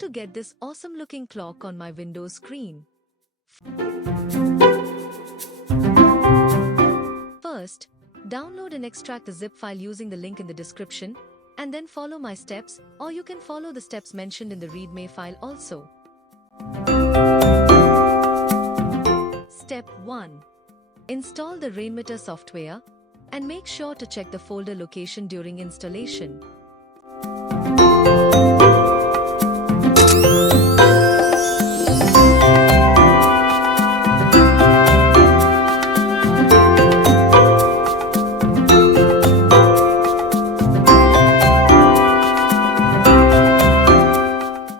to get this awesome looking clock on my Windows screen? First, download and extract the zip file using the link in the description, and then follow my steps, or you can follow the steps mentioned in the readme file also. Step 1. Install the Rainmeter software, and make sure to check the folder location during installation.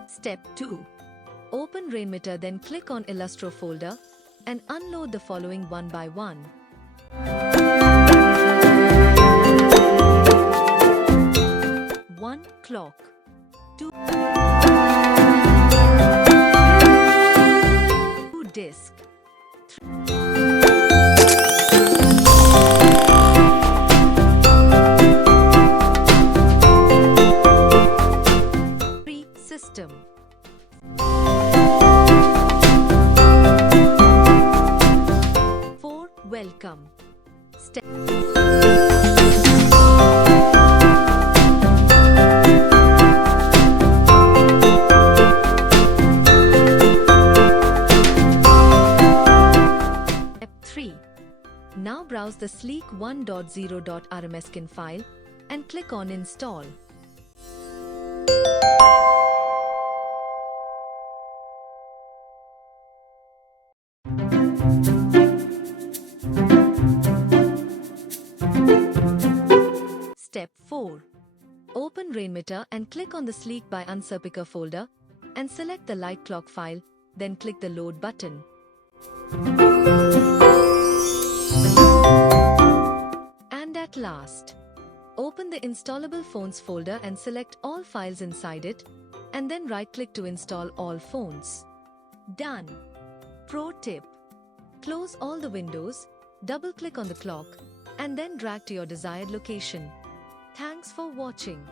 Step 2. Open Rainmeter, then click on Illustro folder and unload the following one by one. 1 clock. 2 disk. 3 system. 4 welcome. Step 3. Now browse the sleek 1.0.rmskin file and click on Install. Step 4. Open Rainmeter and click on the Sleek by Unserpicker folder and select the light clock file, then click the Load button. And at last, open the Installable Phones folder and select all files inside it, and then right-click to install all phones. Done. Pro tip: close all the windows, double-click on the clock, and then drag to your desired location. Thanks for watching.